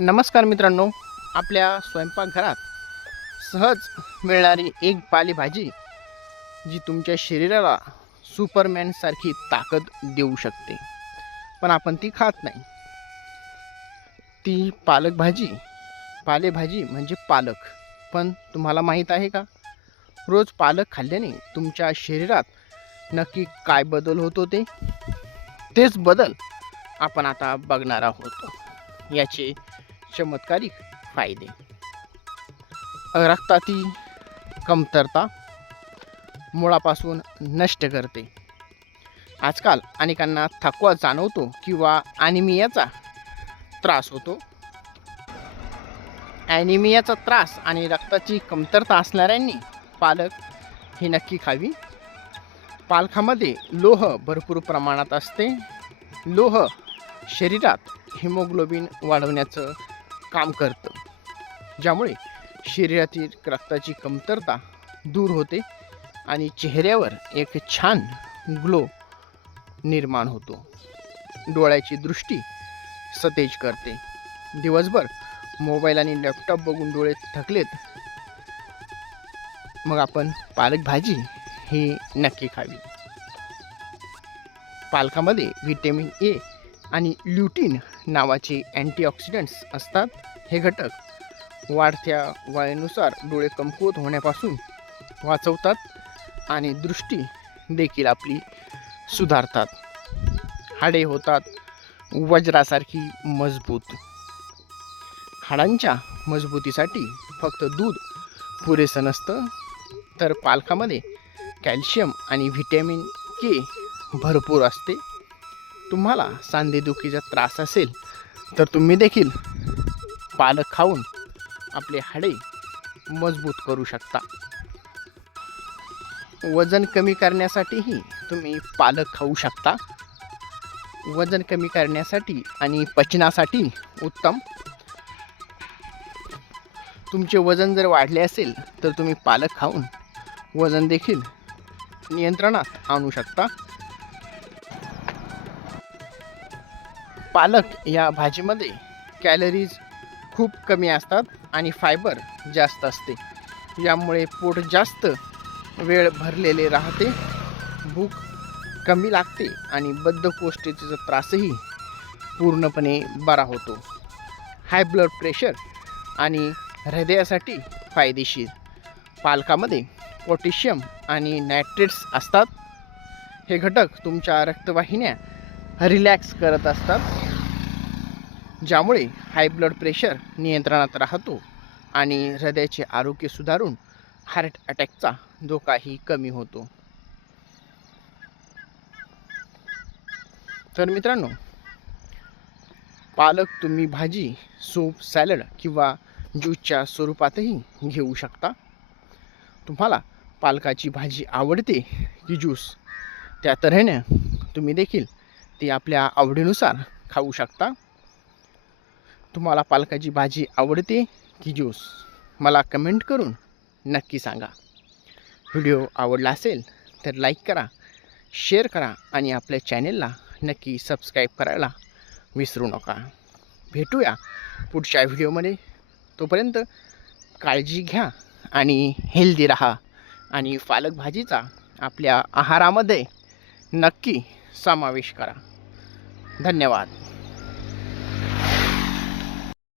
नमस्कार मित्रांनो, आपल्या स्वयंपाकघरात सहज मिळणारी एक पालेभाजी जी तुमच्या शरीराला सुपरमॅनसारखी ताकद देऊ शकते, पण आपण ती खात नाही. ती पालेभाजी म्हणजे पालक. पण तुम्हाला माहीत आहे का, रोज पालक खाल्ल्याने तुमच्या शरीरात नक्की काय बदल होतो? तेच बदल आपण आता बघणार आहोत. याचे चमत्कारिक फायदे. रक्तातील कमतरता मुळापासून नष्ट करते. आजकाल अनेकांना थकवा जाणवतो किंवा ॲनिमियाचा त्रास होतो. ॲनिमियाचा त्रास आणि रक्ताची कमतरता असणाऱ्यांनी पालक ही नक्की खावी. पालकामध्ये लोह भरपूर प्रमाणात असते. लोह शरीरात हिमोग्लोबिन वाढवण्याचं काम करतं, ज्यामुळे शरीरातील रक्ताची कमतरता दूर होते आणि चेहऱ्यावर एक छान ग्लो निर्माण होतो. डोळ्याची दृष्टी सतेज करते. दिवसभर मोबाईल आणि लॅपटॉप बघून डोळे थकलेत, मग आपण पालक भाजी ही नक्की खावी. पालकामध्ये व्हिटॅमिन ए आणि ल्युटीन नावाचे अँटीऑक्सिडंट्स असतात. हे घटक वाढत्या वयानुसार डोळे कमकुवत होण्यापासून वाचवतात आणि दृष्टी देखील आपली सुधारतात. हाडे होतात वज्रासारखी मजबूत. हाडांच्या मजबूतीसाठी फक्त दूध पुरेसं नसतं, तर पालकामध्ये कॅल्शियम आणि व्हिटॅमिन के भरपूर असते. तुम्हाला सांधेदुखीचा त्रास असेल तर तुम्ही देखील पालक खाऊन आपले हाडे मजबूत करू शकता. वजन कमी करण्यासाठीही तुम्ही पालक खाऊ शकता. वजन कमी करण्यासाठी आणि पचनासाठी उत्तम. तुमचे वजन जर वाढले असेल तर तुम्ही पालक खाऊन वजन देखील नियंत्रणात आणू शकता. पालक या भाजीमध्ये कॅलरीज खूप कमी असतात आणि फायबर जास्त असते. यामुळे पोट जास्त वेळ भरलेले राहते, भूक कमी लागते आणि बद्धकोष्ठतेचा त्रासही पूर्णपणे बरा होतो. हाय ब्लड प्रेशर आणि हृदयासाठी फायदेशीर. पालकामध्ये पोटॅशियम आणि नायट्रेट्स असतात. हे घटक तुमच्या रक्तवाहिन्या रिलॅक्स करत असतात, ज्यामुळे हाय ब्लड प्रेशर नियंत्रणात राहतो आणि हृदयाचे आरोग्य सुधारून हार्ट अटॅकचा धोकाही कमी होतो. तर मित्रांनो, पालक तुम्ही भाजी, सूप, सॅलड किंवा ज्यूसच्या स्वरूपातही घेऊ शकता. तुम्हाला पालकाची भाजी आवडते की ज्यूस, त्या तऱ्हेने तुम्ही देखील ती आपल्या आवडीनुसार खाऊ शकता. तुम्हाला पालकाची भाजी आवडते की ज्यूस, मला कमेंट करून नक्की सांगा. व्हिडिओ आवडला असेल तर लाईक करा, शेअर करा आणि आपल्या चॅनेलला नक्की सबस्क्राईब करायला विसरू नका. भेटूया पुढच्या व्हिडिओमध्ये. तोपर्यंत काळजी घ्या आणि हेल्दी राहा आणि पालक भाजीचा आपल्या आहारामध्ये नक्की समावेश करा. धन्यवाद.